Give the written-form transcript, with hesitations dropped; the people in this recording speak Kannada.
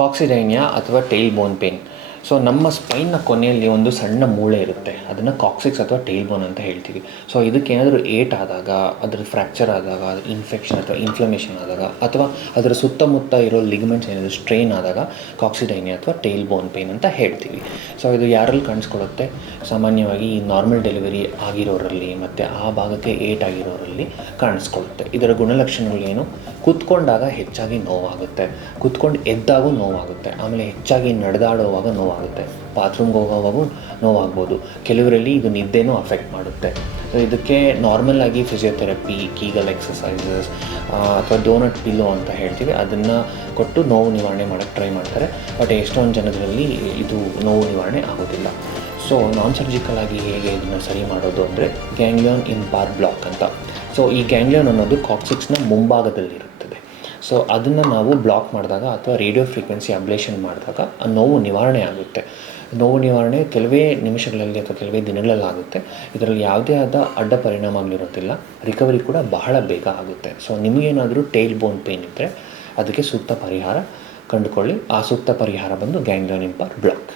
ಕಾಕ್ಸಿಡೈನಿಯಾ ಅಥವಾ ಟೈಲ್ ಬೋನ್ ಪೇನ್. ಸೊ ನಮ್ಮ ಸ್ಪೈನ್ನ ಕೊನೆಯಲ್ಲಿ ಒಂದು ಸಣ್ಣ ಮೂಳೆ ಇರುತ್ತೆ, ಅದನ್ನು ಕಾಕ್ಸಿಕ್ಸ್ ಅಥವಾ ಟೈಲ್ ಬೋನ್ ಅಂತ ಹೇಳ್ತೀವಿ. ಸೊ ಇದಕ್ಕೇನಾದರೂ ಏಟ್ ಆದಾಗ, ಅದರ ಫ್ರ್ಯಾಕ್ಚರ್ ಆದಾಗ, ಇನ್ಫೆಕ್ಷನ್ ಅಥವಾ ಇನ್ಫ್ಲಮೇಷನ್ ಆದಾಗ, ಅಥವಾ ಅದರ ಸುತ್ತಮುತ್ತ ಇರೋ ಲಿಗಮೆಂಟ್ಸ್ ಏನಾದರೂ ಸ್ಟ್ರೈನ್ ಆದಾಗ ಕಾಕ್ಸಿಡೈನಿಯಾ ಅಥವಾ ಟೈಲ್ ಬೋನ್ ಪೇನ್ ಅಂತ ಹೇಳ್ತೀವಿ. ಸೊ ಇದು ಯಾರಲ್ಲಿ ಕಾಣಿಸ್ಕೊಳ್ಳುತ್ತೆ? ಸಾಮಾನ್ಯವಾಗಿ ಈ ನಾರ್ಮಲ್ ಡೆಲಿವರಿ ಆಗಿರೋರಲ್ಲಿ ಮತ್ತು ಆ ಭಾಗಕ್ಕೆ ಏಟ್ ಆಗಿರೋರಲ್ಲಿ ಕಾಣಿಸ್ಕೊಳ್ಳುತ್ತೆ. ಇದರ ಗುಣಲಕ್ಷಣಗಳೇನು? ಕೂತ್ಕೊಂಡಾಗ ಹೆಚ್ಚಾಗಿ ನೋವಾಗುತ್ತೆ, ಕೂತ್ಕೊಂಡು ಎದ್ದಾಗೂ ನೋವಾಗುತ್ತೆ, ಆಮೇಲೆ ಹೆಚ್ಚಾಗಿ ನಡೆದಾಡುವಾಗ ನೋವಾಗುತ್ತೆ, ಬಾತ್ರೂಮ್ಗೆ ಹೋಗೋವಾಗೂ ನೋವಾಗ್ಬೋದು. ಕೆಲವರಲ್ಲಿ ಇದು ನಿದ್ದೆನೂ ಅಫೆಕ್ಟ್ ಮಾಡುತ್ತೆ. ಸೊ ಇದಕ್ಕೆ ನಾರ್ಮಲ್ ಆಗಿ ಫಿಸಿಯೋಥೆರಪಿ, ಕೀಗಲ್ ಎಕ್ಸಸೈಸಸ್ ಅಥವಾ ಡೋನಟ್ ಪಿಲ್ಲೋ ಅಂತ ಹೇಳ್ತೀವಿ, ಅದನ್ನು ಕೊಟ್ಟು ನೋವು ನಿವಾರಣೆ ಮಾಡೋಕ್ಕೆ ಟ್ರೈ ಮಾಡ್ತಾರೆ. ಬಟ್ ಎಷ್ಟೊಂದು ಜನರಲ್ಲಿ ಇದು ನೋವು ನಿವಾರಣೆ ಆಗೋದಿಲ್ಲ. ಸೊ ನಾನ್ ಸರ್ಜಿಕಲ್ ಆಗಿ ಹೇಗೆ ಇದನ್ನು ಸರಿ ಮಾಡೋದು ಅಂದರೆ ಗ್ಯಾಂಗ್ಲಿಯಾನ್ ಇಂಪಾರ್ ಬ್ಲಾಕ್ ಅಂತ. ಸೊ ಈ ಗ್ಯಾಂಗ್ಲಿಯಾನ್ ಅನ್ನೋದು ಕಾಕ್ಸಿಕ್ಸ್ನ ಮುಂಭಾಗದಲ್ಲಿರುತ್ತದೆ. ಸೊ ಅದನ್ನು ನಾವು ಬ್ಲಾಕ್ ಮಾಡಿದಾಗ ಅಥವಾ ರೇಡಿಯೋ ಫ್ರೀಕ್ವೆನ್ಸಿ ಅಬ್ಲೇಷನ್ ಮಾಡಿದಾಗ ಆ ನೋವು ನಿವಾರಣೆ ಆಗುತ್ತೆ. ನೋವು ನಿವಾರಣೆ ಕೆಲವೇ ನಿಮಿಷಗಳಲ್ಲಿ ಅಥವಾ ಕೆಲವೇ ದಿನಗಳಲ್ಲಾಗುತ್ತೆ. ಇದರಲ್ಲಿ ಯಾವುದೇ ಆದ ಅಡ್ಡ ಪರಿಣಾಮಗಳಿರೋದಿಲ್ಲ. ರಿಕವರಿ ಕೂಡ ಬಹಳ ಬೇಗ ಆಗುತ್ತೆ. ಸೊ ನಿಮಗೇನಾದರೂ ಟೈಲ್ ಬೋನ್ ಪೇನ್ ಇದ್ದರೆ ಅದಕ್ಕೆ ಸೂಕ್ತ ಪರಿಹಾರ ಕಂಡುಕೊಳ್ಳಿ. ಆ ಸೂಕ್ತ ಪರಿಹಾರ ಬಂದು ಗ್ಯಾಂಗ್ಲಿಯಾನ್ ಇಂಪಾರ್ ಬ್ಲಾಕ್.